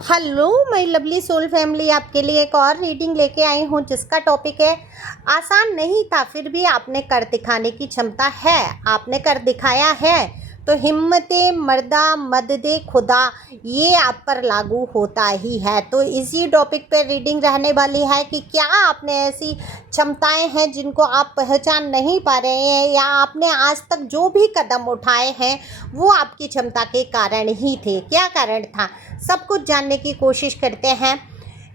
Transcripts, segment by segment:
Hello my lovely soul family, आपके लिए एक और रीडिंग लेके आई हूँ जिसका टॉपिक है आसान नहीं था फिर भी आपने कर दिखाने की क्षमता है। आपने कर दिखाया है तो हिम्मते मर्दा मददे खुदा ये आप पर लागू होता ही है। तो इसी टॉपिक पे रीडिंग रहने वाली है कि क्या आपने ऐसी क्षमताएं हैं जिनको आप पहचान नहीं पा रहे हैं, या आपने आज तक जो भी कदम उठाए हैं वो आपकी क्षमता के कारण ही थे। क्या कारण था, सब कुछ जानने की कोशिश करते हैं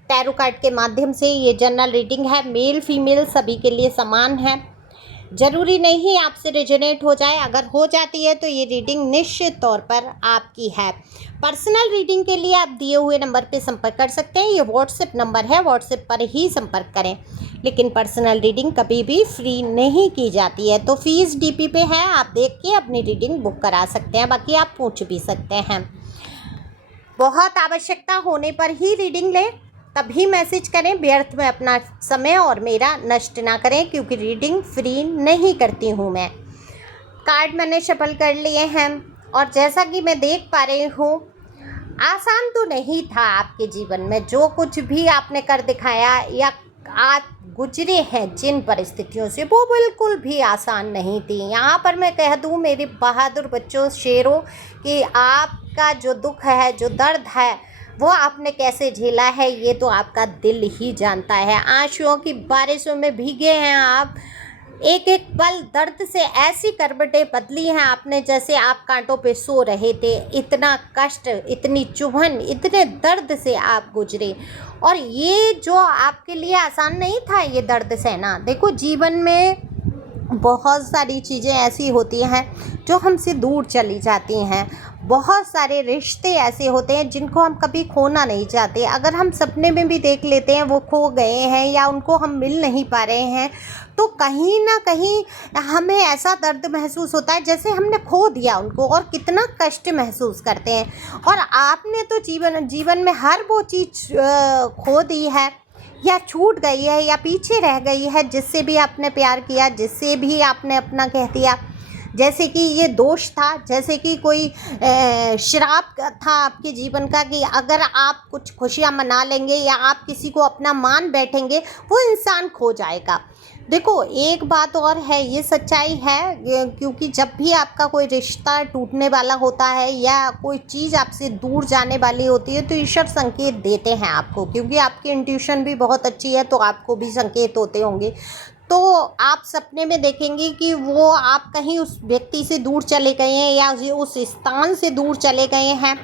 टैरो कार्ड के माध्यम से। ये जनरल रीडिंग है, मेल फीमेल सभी के लिए समान है। ज़रूरी नहीं आपसे रेजोनेट हो जाए, अगर हो जाती है तो ये रीडिंग निश्चित तौर पर आपकी है। पर्सनल रीडिंग के लिए आप दिए हुए नंबर पे संपर्क कर सकते हैं। ये व्हाट्सएप नंबर है, व्हाट्सएप पर ही संपर्क करें। लेकिन पर्सनल रीडिंग कभी भी फ्री नहीं की जाती है, तो फीस डीपी पे है, आप देख के अपनी रीडिंग बुक करा सकते हैं। बाकी आप पूछ भी सकते हैं। बहुत आवश्यकता होने पर ही रीडिंग लें, तभी मैसेज करें। व्यर्थ में अपना समय और मेरा नष्ट ना करें, क्योंकि रीडिंग फ्री नहीं करती हूँ मैं। कार्ड मैंने शफल कर लिए हैं और जैसा कि मैं देख पा रही हूँ, आसान तो नहीं था आपके जीवन में जो कुछ भी आपने कर दिखाया या आप गुजरे हैं जिन परिस्थितियों से, वो बिल्कुल भी आसान नहीं थी। यहाँ पर मैं कह दूँ मेरे बहादुर बच्चों, शेरों, कि आपका जो दुख है, जो दर्द है, वो आपने कैसे झेला है ये तो आपका दिल ही जानता है। आंसुओं की बारिशों में भीगे हैं आप, एक एक पल दर्द से ऐसी करवटें बदली हैं आपने जैसे आप कांटों पे सो रहे थे। इतना कष्ट, इतनी चुभन, इतने दर्द से आप गुजरे, और ये जो आपके लिए आसान नहीं था ये दर्द सहना। देखो, जीवन में बहुत सारी चीज़ें ऐसी होती हैं जो हमसे दूर चली जाती हैं। बहुत सारे रिश्ते ऐसे होते हैं जिनको हम कभी खोना नहीं चाहते। अगर हम सपने में भी देख लेते हैं वो खो गए हैं या उनको हम मिल नहीं पा रहे हैं, तो कहीं ना कहीं हमें ऐसा दर्द महसूस होता है जैसे हमने खो दिया उनको, और कितना कष्ट महसूस करते हैं। और आपने तो जीवन में हर वो चीज़ खो दी है, या छूट गई है, या पीछे रह गई है, जिससे भी आपने प्यार किया, जिससे भी आपने अपना कह दिया। जैसे कि ये दोष था, जैसे कि कोई श्राप था आपके जीवन का, कि अगर आप कुछ खुशियाँ मना लेंगे या आप किसी को अपना मान बैठेंगे, वो इंसान खो जाएगा। देखो, एक बात और है, ये सच्चाई है, क्योंकि जब भी आपका कोई रिश्ता टूटने वाला होता है या कोई चीज़ आपसे दूर जाने वाली होती है, तो ईश्वर संकेत देते हैं आपको, क्योंकि आपकी इंट्यूशन भी बहुत अच्छी है, तो आपको भी संकेत होते होंगे। तो आप सपने में देखेंगे कि वो आप कहीं उस व्यक्ति से दूर चले गए हैं या उस स्थान से दूर चले गए हैं।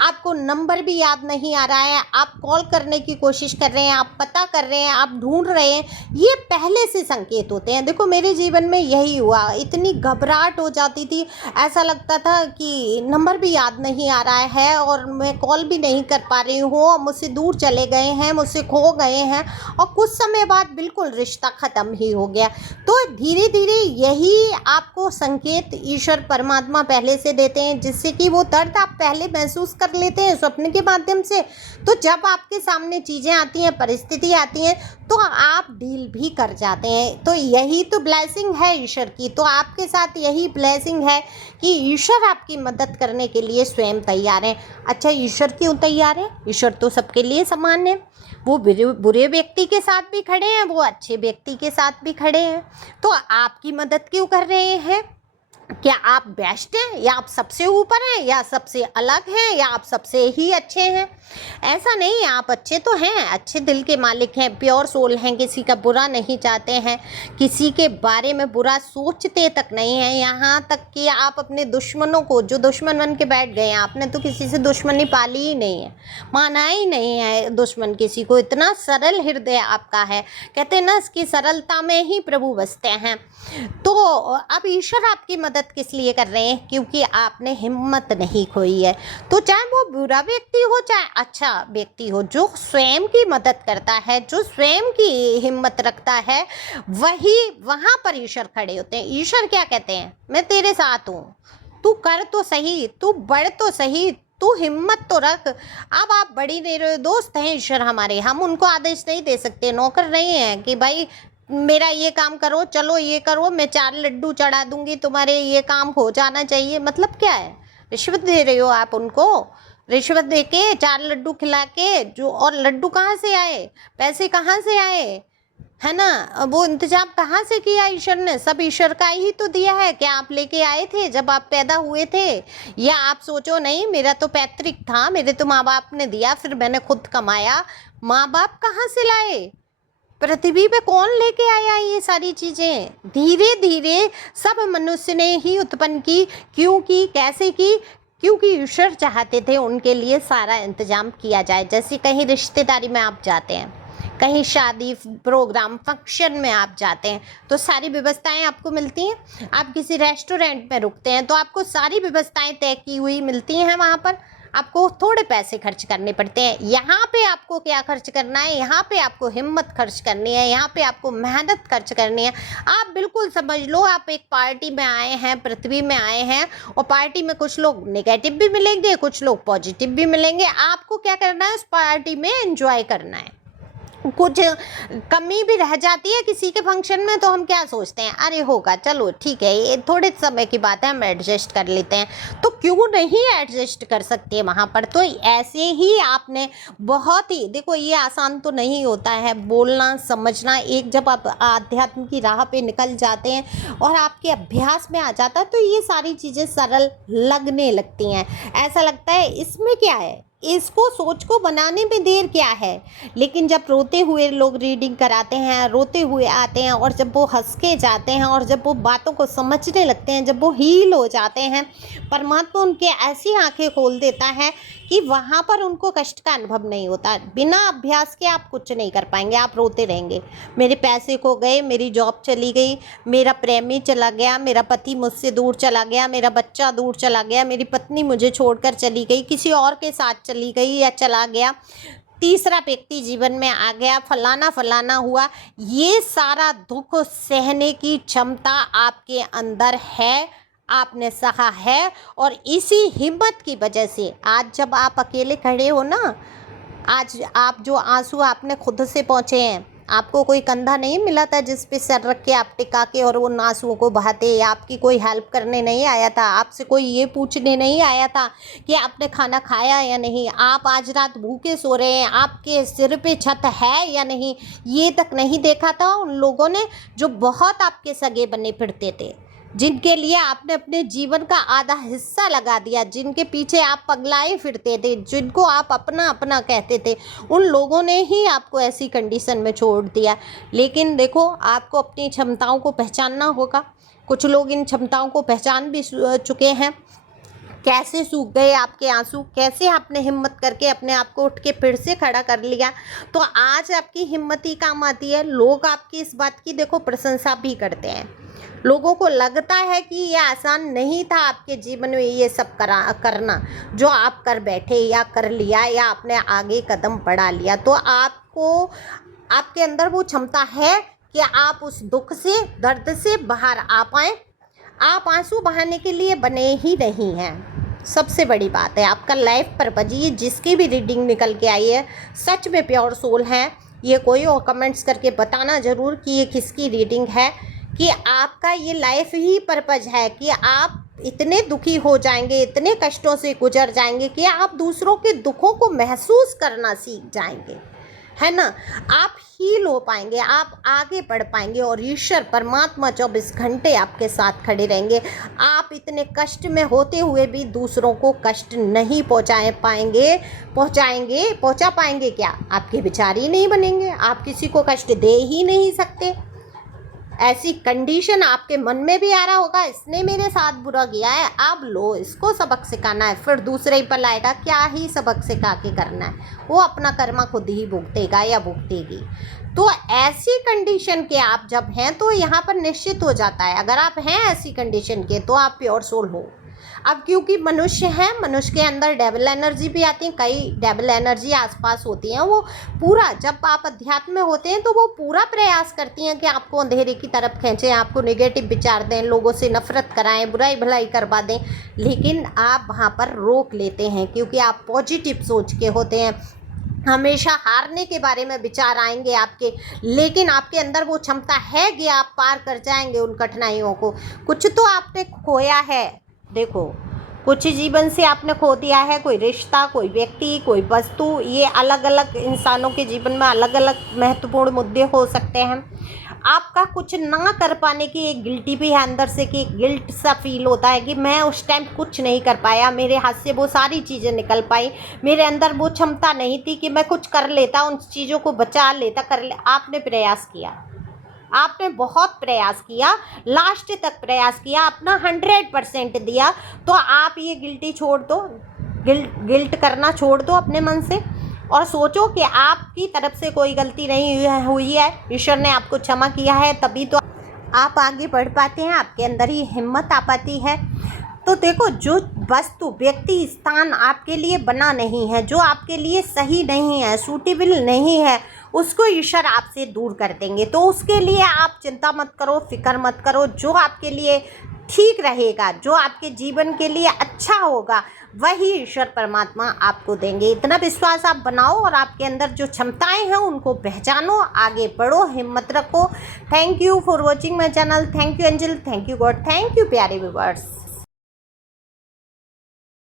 आपको नंबर भी याद नहीं आ रहा है, आप कॉल करने की कोशिश कर रहे हैं, आप पता कर रहे हैं, आप ढूंढ रहे हैं, ये पहले से संकेत होते हैं। देखो, मेरे जीवन में यही हुआ, इतनी घबराहट हो जाती थी, ऐसा लगता था कि नंबर भी याद नहीं आ रहा है और मैं कॉल भी नहीं कर पा रही हूँ, मुझसे दूर चले गए हैं, मुझसे खो गए हैं, और कुछ समय बाद बिल्कुल रिश्ता ख़त्म ही हो गया। तो धीरे धीरे यही आपको संकेत ईश्वर परमात्मा पहले से देते हैं, जिससे कि वो दर्द आप पहले महसूस कर लेते हैं स्वप्न के माध्यम से। तो जब आपके सामने चीज़ें आती हैं, परिस्थिति आती हैं, तो आप डील भी कर जाते हैं। तो यही तो ब्लेसिंग है ईश्वर की। तो आपके साथ यही ब्लेसिंग है कि ईश्वर आपकी मदद करने के लिए स्वयं तैयार है। अच्छा, ईश्वर क्यों तैयार है? ईश्वर तो सबके लिए समान है। वो बुरे व्यक्ति के साथ भी खड़े हैं, वो अच्छे व्यक्ति के साथ भी खड़े हैं। तो आपकी मदद क्यों कर रहे हैं? क्या आप बेस्ट हैं, या आप सबसे ऊपर हैं, या सबसे अलग हैं, या आप सबसे ही अच्छे हैं? ऐसा नहीं है, आप अच्छे तो हैं, अच्छे दिल के मालिक हैं, प्योर सोल हैं, किसी का बुरा नहीं चाहते हैं, किसी के बारे में बुरा सोचते तक नहीं हैं। यहाँ तक कि आप अपने दुश्मनों को, जो दुश्मन बन के बैठ गए हैं, आपने तो किसी से दुश्मनी पाली ही नहीं है, माना ही नहीं है दुश्मन किसी को। इतना सरल हृदय आपका है, कहते हैं ना, इसकी सरलता में ही प्रभु बसते हैं। तो अब ईश्वर आपकी मदद किस लिए कर रहे हैं? क्योंकि आपने हिम्मत नहीं खोई है। तो चाहे वो बुरा व्यक्ति हो चाहे अच्छा व्यक्ति हो, जो स्वयं की मदद करता है, जो स्वयं की हिम्मत रखता है, वही वहाँ पर ईश्वर खड़े होते हैं। ईश्वर क्या कहते हैं? मैं तेरे साथ हूँ, तू कर तो सही, तू बढ़ तो सही, तू हिम्मत तो रख। अब आप बढ़ी नहीं रहे, दोस्त हैं ईश्वर हमारे, हम उनको आदेश नहीं दे सकते, नौकर नहीं हैं कि भाई मेरा ये काम करो, चलो ये करो, मैं 4 लड्डू चढ़ा दूंगी, तुम्हारे ये काम हो जाना चाहिए। मतलब क्या है? रिश्वत दे रहे हो आप उनको? रिश्वत देके 4 लड्डू खिला के, जो और लड्डू कहाँ से आए, पैसे कहाँ से आए, है ना, वो इंतजाम कहाँ से किया ईश्वर ने, सब ईश्वर का ही तो दिया है। क्या आप लेके आए थे जब आप पैदा हुए थे, या आप सोचो नहीं मेरा तो पैतृक था, मेरे तो माँ बाप ने दिया, फिर मैंने खुद कमाया। माँ बाप कहाँ से लाए, पृथ्वी पे कौन लेके आया ये सारी चीज़ें, धीरे धीरे सब मनुष्य ने ही उत्पन्न की। क्यों की, कैसे की, क्योंकि ईश्वर चाहते थे उनके लिए सारा इंतजाम किया जाए। जैसे कहीं रिश्तेदारी में आप जाते हैं, कहीं शादी प्रोग्राम फंक्शन में आप जाते हैं, तो सारी व्यवस्थाएं आपको मिलती हैं। आप किसी रेस्टोरेंट में रुकते हैं तो आपको सारी व्यवस्थाएं तय की हुई मिलती हैं। वहाँ पर आपको थोड़े पैसे खर्च करने पड़ते हैं। यहाँ पे आपको क्या खर्च करना है, यहाँ पे आपको हिम्मत खर्च करनी है, यहाँ पे आपको मेहनत खर्च करनी है। आप बिल्कुल समझ लो आप एक पार्टी में आए हैं, पृथ्वी में आए हैं, और पार्टी में कुछ लोग नेगेटिव भी मिलेंगे, कुछ लोग पॉजिटिव भी मिलेंगे। आपको क्या करना है, उस पार्टी में एंजॉय करना है। कुछ कमी भी रह जाती है किसी के फंक्शन में तो हम क्या सोचते हैं, अरे होगा, चलो ठीक है, ये थोड़े समय की बात है, हम एडजस्ट कर लेते हैं। तो क्यों नहीं एडजस्ट कर सकते वहाँ पर। तो ऐसे ही आपने बहुत ही, देखो ये आसान तो नहीं होता है बोलना समझना। एक जब आप आध्यात्म की राह पे निकल जाते हैं और आपके अभ्यास में आ जाता है तो ये सारी चीज़ें सरल लगने लगती हैं। ऐसा लगता है इसमें क्या है, इसको सोच को बनाने में देर क्या है। लेकिन जब रोते हुए लोग रीडिंग कराते हैं, रोते हुए आते हैं, और जब वो हंस के जाते हैं, और जब वो बातों को समझने लगते हैं, जब वो हील हो जाते हैं, परमात्मा उनके ऐसी आंखें खोल देता है कि वहाँ पर उनको कष्ट का अनुभव नहीं होता। बिना अभ्यास के आप कुछ नहीं कर पाएंगे, आप रोते रहेंगे, मेरे पैसे खो गए, मेरी जॉब चली गई, मेरा प्रेमी चला गया, मेरा पति मुझसे दूर चला गया, मेरा बच्चा दूर चला गया, मेरी पत्नी मुझे छोड़कर चली गई, किसी और के साथ चली गई या चला गया, तीसरा व्यक्ति जीवन में आ गया, फलाना फलाना हुआ। ये सारा दुख सहने की क्षमता आपके अंदर है, आपने सहा है, और इसी हिम्मत की वजह से आज जब आप अकेले खड़े हो ना, आज आप जो आंसू आपने खुद से पहुँचे हैं, आपको कोई कंधा नहीं मिला था जिस पे सर रख के आप टिका के और उन आंसुओं को बहाते, आपकी कोई हेल्प करने नहीं आया था, आपसे कोई ये पूछने नहीं आया था कि आपने खाना खाया या नहीं, आप आज रात भूखे सो रहे हैं, आपके सिर पे छत है या नहीं, ये तक नहीं देखा था उन लोगों ने जो बहुत आपके सगे बने फिरते थे, जिनके लिए आपने अपने जीवन का आधा हिस्सा लगा दिया, जिनके पीछे आप पगलाए फिरते थे, जिनको आप अपना अपना कहते थे, उन लोगों ने ही आपको ऐसी कंडीशन में छोड़ दिया। लेकिन देखो आपको अपनी क्षमताओं को पहचानना होगा। कुछ लोग इन क्षमताओं को पहचान भी चुके हैं। कैसे सूख गए आपके आंसू, कैसे आपने हिम्मत करके अपने आप को उठ के फिर से खड़ा कर लिया। तो आज आपकी हिम्मत ही काम आती है। लोग आपकी इस बात की देखो प्रशंसा भी करते हैं। लोगों को लगता है कि ये आसान नहीं था आपके जीवन में ये सब करना जो आप कर बैठे या कर लिया या आपने आगे कदम बढ़ा लिया। तो आपको आपके अंदर वो क्षमता है कि आप उस दुख से, दर्द से बाहर आ पाएँ। आप आंसू बहाने के लिए बने ही नहीं हैं। सबसे बड़ी बात है आपका लाइफ पर्पज, ये जिसकी भी रीडिंग निकल के आई है सच में प्योर सोल है। ये कोई और कमेंट्स करके बताना ज़रूर कि ये किसकी रीडिंग है, कि आपका ये लाइफ ही पर्पज है कि आप इतने दुखी हो जाएंगे, इतने कष्टों से गुजर जाएंगे कि आप दूसरों के दुखों को महसूस करना सीख जाएंगे, है ना। आप हील हो पाएंगे, आप आगे बढ़ पाएंगे, और ईश्वर परमात्मा 24 घंटे आपके साथ खड़े रहेंगे। आप इतने कष्ट में होते हुए भी दूसरों को कष्ट नहीं पहुंचा पाएंगे क्या? आपके विचार ही नहीं बनेंगे, आप किसी को कष्ट दे ही नहीं सकते। ऐसी कंडीशन आपके मन में भी आ रहा होगा, इसने मेरे साथ बुरा किया है, अब लो इसको सबक सिखाना है, फिर दूसरे ही पर लाएगा, क्या ही सबक सिखा के करना है, वो अपना कर्मा खुद ही भुगतेगा या भुगतेगी। तो ऐसी कंडीशन के आप जब हैं तो यहाँ पर निश्चित हो जाता है, अगर आप हैं ऐसी कंडीशन के तो आप प्योर सोल हो। अब क्योंकि मनुष्य है, मनुष्य के अंदर डेविल एनर्जी भी आती है, कई डेविल एनर्जी आसपास होती हैं, वो पूरा जब आप अध्यात्म में होते हैं तो वो पूरा प्रयास करती हैं कि आपको अंधेरे की तरफ खींचें, आपको नेगेटिव विचार दें, लोगों से नफरत कराएं, बुराई भलाई करवा दें। लेकिन आप वहाँ पर रोक लेते हैं क्योंकि आप पॉजिटिव सोच के होते हैं। हमेशा हारने के बारे में विचार आएंगे आपके, लेकिन आपके अंदर वो क्षमता है कि आप पार कर जाएंगे उन कठिनाइयों को। कुछ तो आपने खोया है, देखो कुछ जीवन से आपने खो दिया है, कोई रिश्ता, कोई व्यक्ति, कोई वस्तु, ये अलग अलग इंसानों के जीवन में अलग अलग महत्वपूर्ण मुद्दे हो सकते हैं। आपका कुछ ना कर पाने की एक गिल्टी भी है अंदर से, कि गिल्ट सा फील होता है कि मैं उस टाइम कुछ नहीं कर पाया, मेरे हाथ से वो सारी चीज़ें निकल पाई, मेरे अंदर वो क्षमता नहीं थी कि मैं कुछ कर लेता, उन चीज़ों को बचा लेता, आपने प्रयास किया, आपने बहुत प्रयास किया, लास्ट तक प्रयास किया, अपना 100% दिया, तो आप ये गिल्टी छोड़ दो, गिल्ट करना छोड़ दो अपने मन से, और सोचो कि आपकी तरफ से कोई गलती नहीं हुई है, ईश्वर ने आपको क्षमा किया है, तभी तो आप आगे बढ़ पाते हैं, आपके अंदर ही हिम्मत आ पाती है। तो देखो, जो वस्तु, व्यक्ति, स्थान आपके लिए बना नहीं है, जो आपके लिए सही नहीं है, सूटेबल नहीं है, उसको ईश्वर आपसे दूर कर देंगे। तो उसके लिए आप चिंता मत करो, फिक्र मत करो। जो आपके लिए ठीक रहेगा, जो आपके जीवन के लिए अच्छा होगा, वही ईश्वर परमात्मा आपको देंगे। इतना विश्वास आप बनाओ और आपके अंदर जो क्षमताएं हैं उनको पहचानो, आगे बढ़ो, हिम्मत रखो। Thank you for watching my channel. Thank you angel, thank you God, thank you प्यारे व्यूअर्स।